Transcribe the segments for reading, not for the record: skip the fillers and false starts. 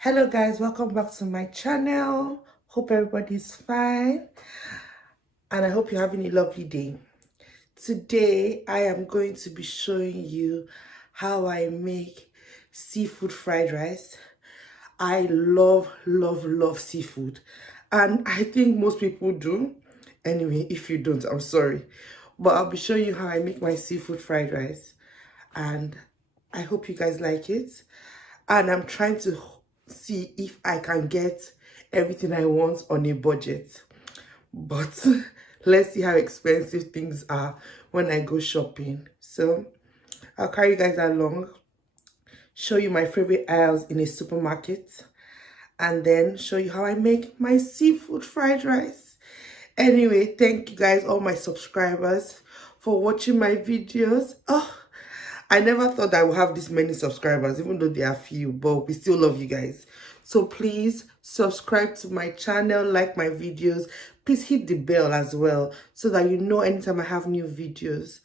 Hello guys, welcome back to my channel. Hope everybody's fine and I hope you're having a lovely day. Today I am going to be showing you how I make seafood fried rice. I love seafood, and I think most people do. Anyway, if you don't, I'm sorry, but I'll be showing you how I make my seafood fried rice, and I hope you guys like it. And I'm trying to see if I can get everything I want on a budget, but let's see how expensive things are when I go shopping. So I'll carry you guys along, show you my favorite aisles in a supermarket, and then show you how I make my seafood fried rice. Anyway, thank you guys, all my subscribers, for watching my videos. Oh, I never thought I would have this many subscribers, even though there are few, but we still love you guys. So please subscribe to my channel, like my videos. Please hit the bell as well so that you know anytime I have new videos.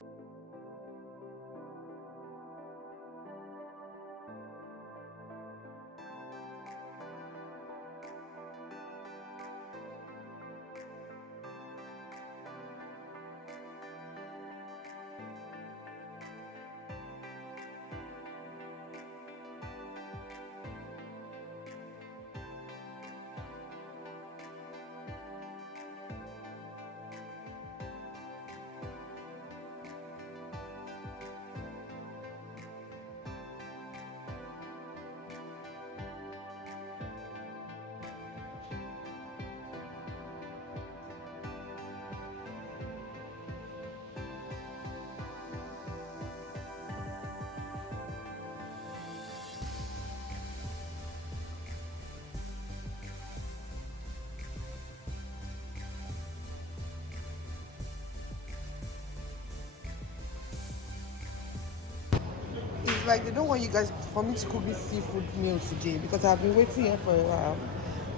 It's like they don't want you guys for me to cook this seafood meal today because I've been waiting here for a while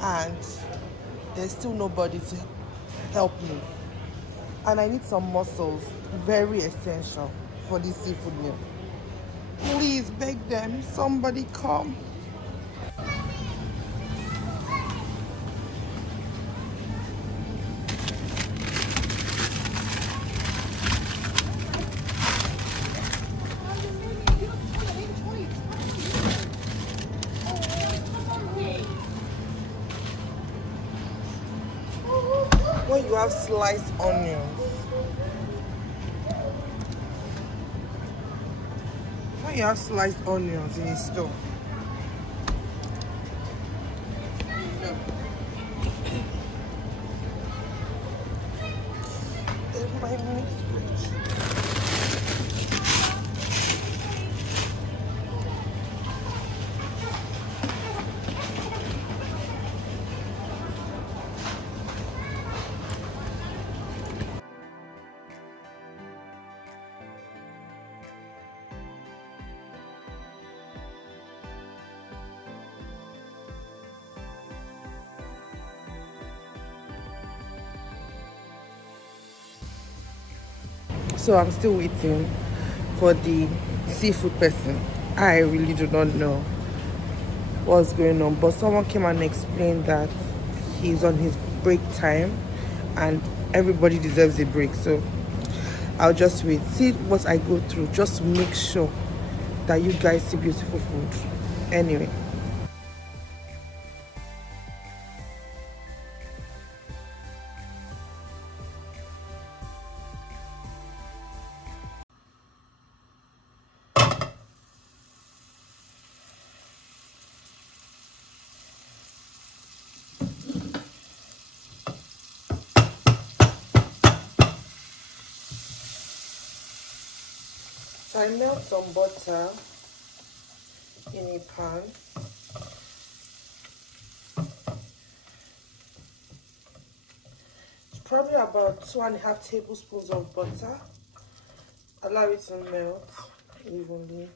and there's still nobody to help me. And I need some mussels, very essential for this seafood meal. Please beg them, somebody come. When you have sliced onions, in a store, it might mix with. So I'm still waiting for the seafood person. I really do not know what's going on, but someone came and explained that he's on his break time and everybody deserves a break. So I'll just wait, see what I go through just to make sure that you guys see beautiful food. Anyway. So I melt some butter in a pan. It's probably about 2.5 tablespoons of butter. Allow it to melt evenly.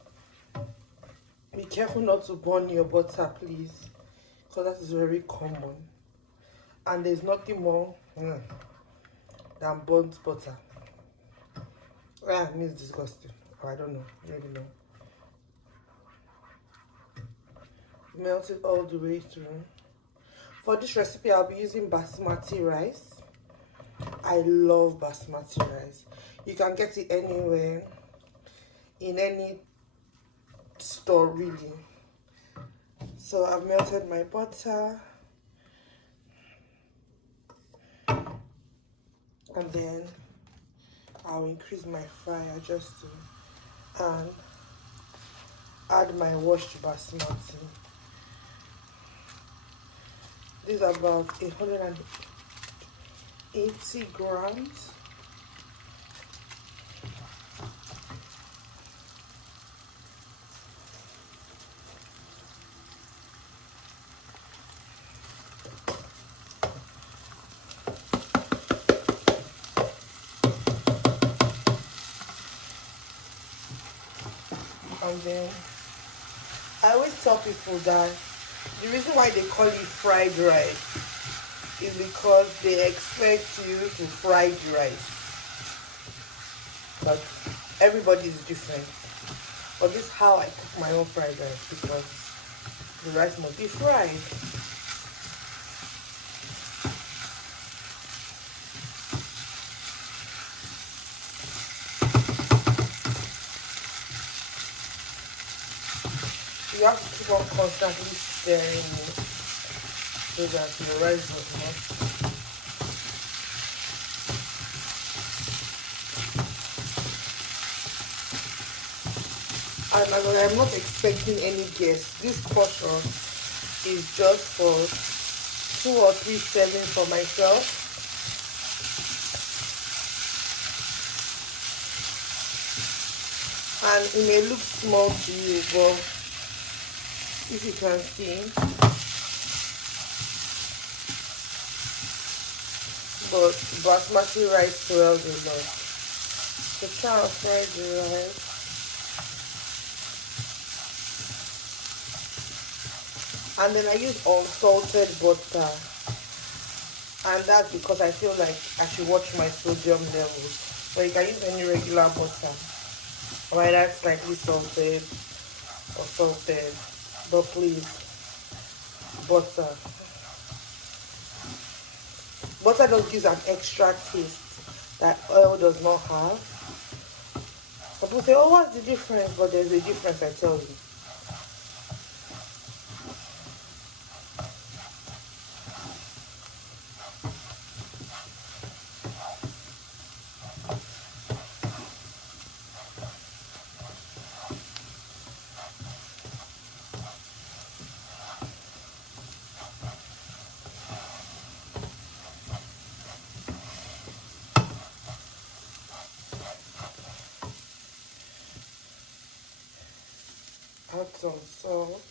Be careful not to burn your butter, please, because that is very common. And there's nothing more than burnt butter. Ah, it means disgusting. Oh, I don't know. Maybe no. melt it all the way through. For this recipe, I'll be using basmati rice. I love basmati rice. You can get it anywhere, in any store really. So I've melted my butter, and then I'll increase my fire just to, and add my washed basmati. This is about 180 grams. And then I always tell people that the reason why they call it fried rice is because they expect you to fry the rice. But everybody is different. But this is how I cook my own fried rice, because the rice must be fried. You have to keep on constantly stirring it so that your rice does not. And I'm not expecting any guests. This portion is just for 2 or 3 servings for myself. And it may look small to you, but if you can see, but basmati rice swells a lot. So try to fry the rice. And then I use unsalted butter, and that's because I feel like I should watch my sodium levels. But you can use any regular butter, whether slightly salted or salted, but please, butter. Butter just gives an extra taste that oil does not have. People say, oh, what's the difference? But there's a difference, I tell you. Add some salt.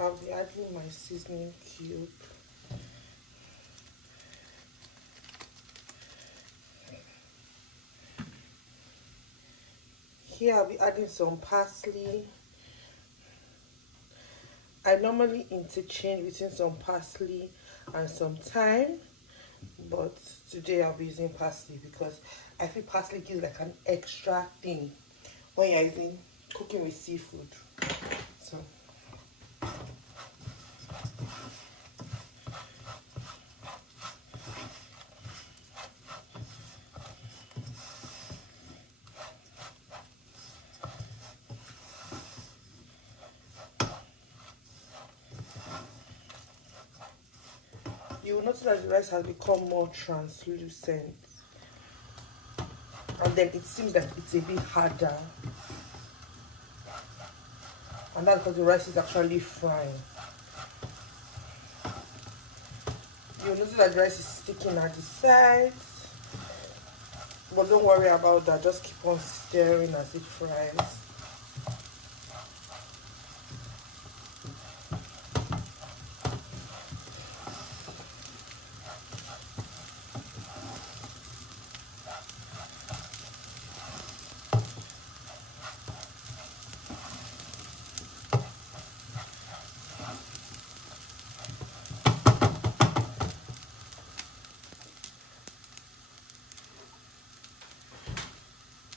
I'll be adding my seasoning cube. Here I'll be adding some parsley. I normally interchange between some parsley and some thyme, but today I'll be using parsley because I feel parsley gives like an extra thing when you're using cooking with seafood. So you will notice that the rice has become more translucent, and then it seems like it's a bit harder, and that's because the rice is actually frying. You'll notice that the rice is sticking at the sides, but don't worry about that. Just keep on stirring as it fries.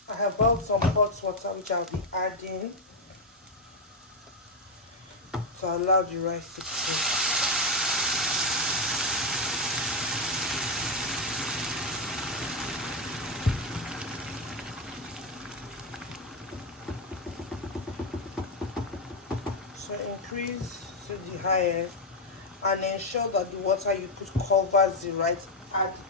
I have boiled some hot water which I'll be adding to allow the rice to cook. So increase to the highest and ensure that the water you put covers the rice adequately.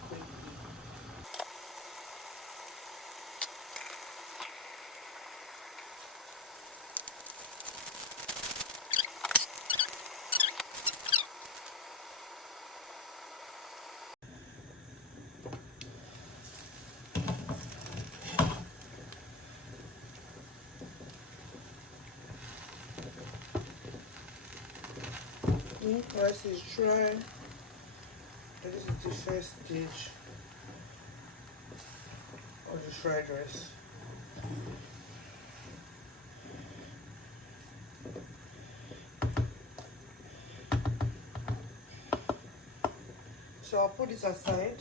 Rice is dry. This is the first stage of the fried rice. So I'll put this aside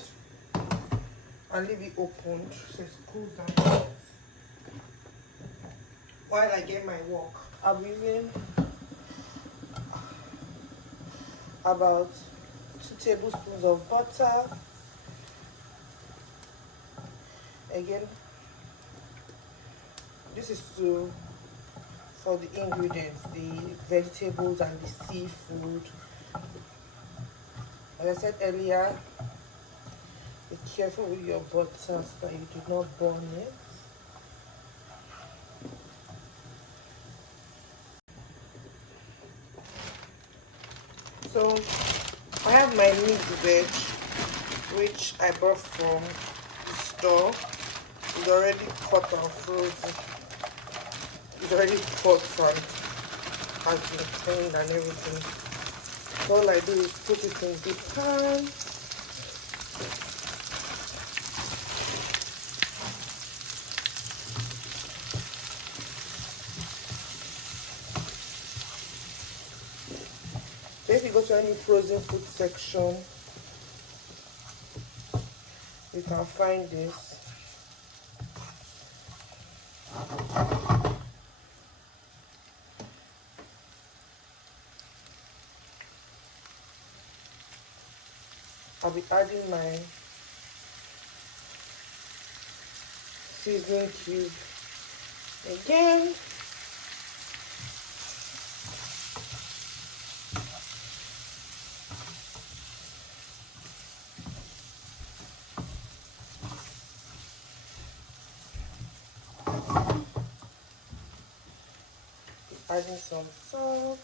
and leave it opened so it cools down. While I get my work, I'll be using about 2 tablespoons of butter. Again, this is for the ingredients, the vegetables and the seafood. As I said earlier, be careful with your butter so that you do not burn it. So I have my mixed veg, which I bought from the store. It's already cut and frozen. It's already cut and has been cleaned and everything. So all I do is put it in the pan. So if you go to any frozen food section, you can find this. I'll be adding my seasoning cube again. Adding some salt.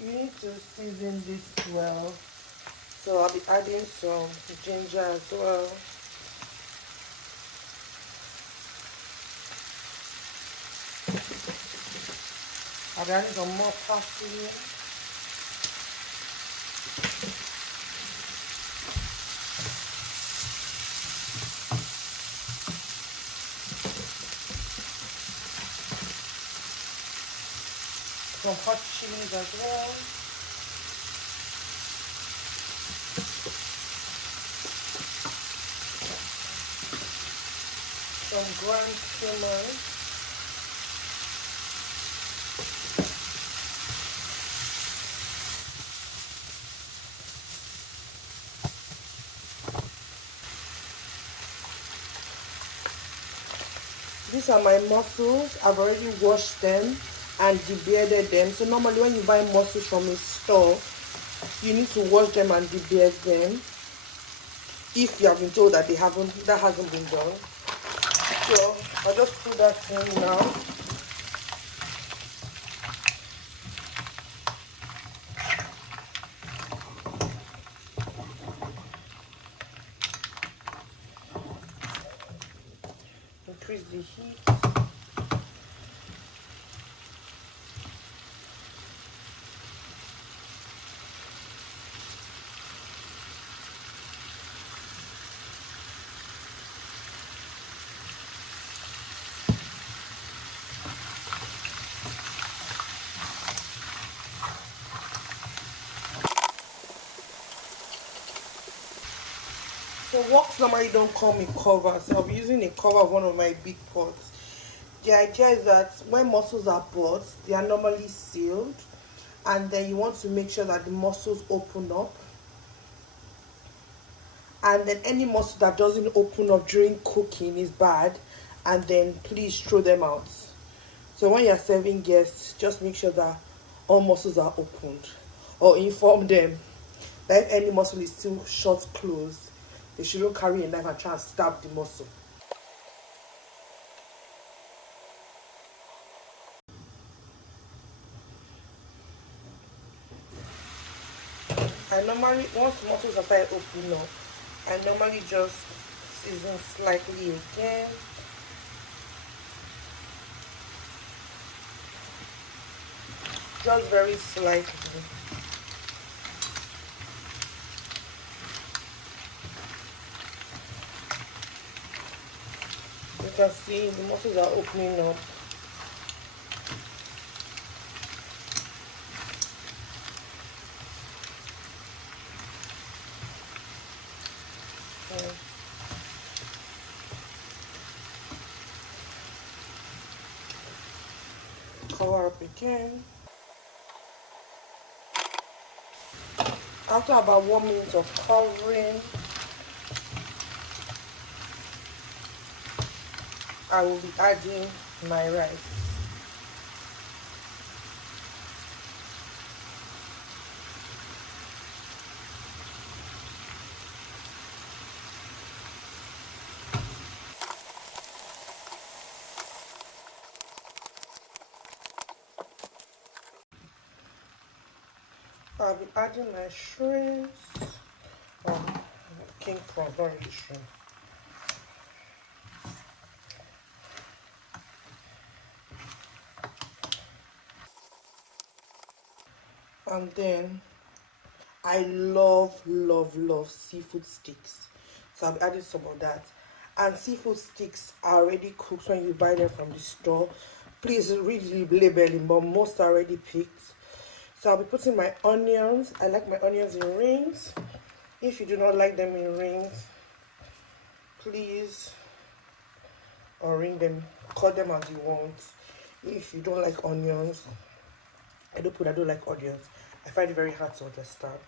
You need to season this well. So I'll be adding some ginger as well. I'll be adding some more parsley. Some hot chilies as well. Some ground cumin. These are my mussels. I've already washed them and debearded them. So normally when you buy mussels from a store, you need to wash them and debeard them. if you have been told that that hasn't been done. So I'll just put that in now. Increase the heat. So woks normally don't come in cover, so I'll be using a cover of one of my big pots. The idea is that when mussels are bought, they are normally sealed, and then you want to make sure that the mussels open up. And then any mussel that doesn't open up during cooking is bad, and then please throw them out. So when you're serving guests, just make sure that all mussels are opened, or inform them that if any mussel is still shut closed, they shouldn't carry a knife and try and stab the mussel. I normally, once mussels are started opening up, I normally just season slightly again. Just very slightly. You can see the mussels are opening up. Cover up again. After about 1 minute of covering, I will be adding my rice. I'll be adding my shrimps. King prawns, not really shrimp. And then I love seafood sticks. So I'll be adding some of that. And seafood sticks are already cooked when you buy them from the store. Please read the labeling, but most are already picked. So I'll be putting my onions. I like my onions in rings. If you do not like them in rings, please or ring them, cut them as you want. If you don't like onions, I don't like onions. I find it very hard to understand.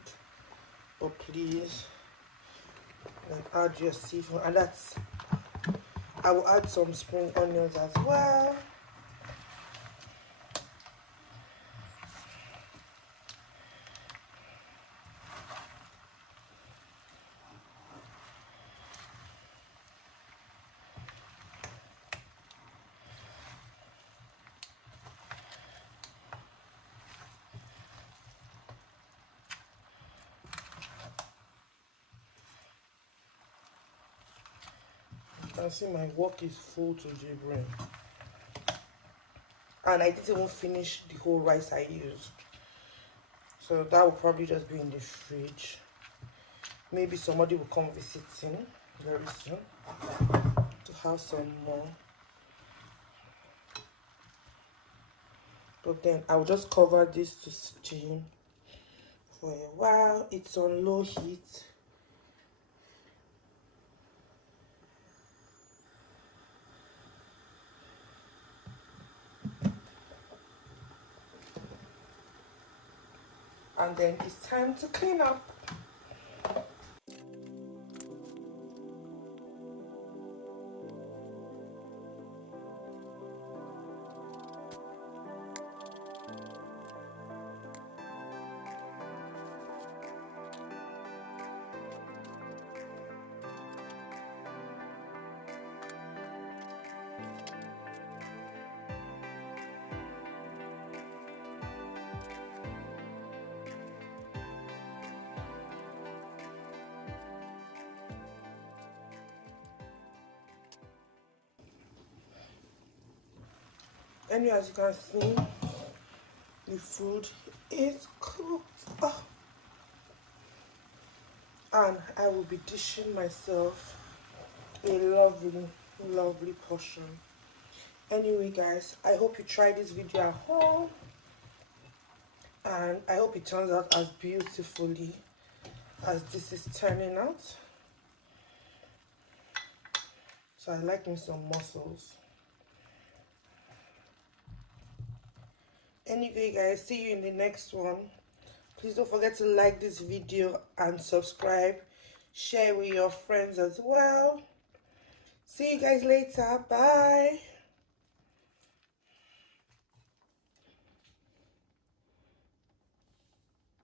But please, add your seafood, and I will add some spring onions as well. You can see my wok is full to the brim. And I didn't even finish the whole rice I used. So that will probably just be in the fridge. Maybe somebody will come visiting very soon to have some more. But then I'll just cover this to steam for a while. It's on low heat. And then it's time to clean up. Anyway, as you can see, the food is cooked. Oh. And I will be dishing myself a lovely portion. Anyway guys, I hope you try this video at home, and I hope it turns out as beautifully as this is turning out. So I like me some mussels. Anyway guys, see you in the next one. Please don't forget to like this video and subscribe. Share with your friends as well. See you guys later. Bye.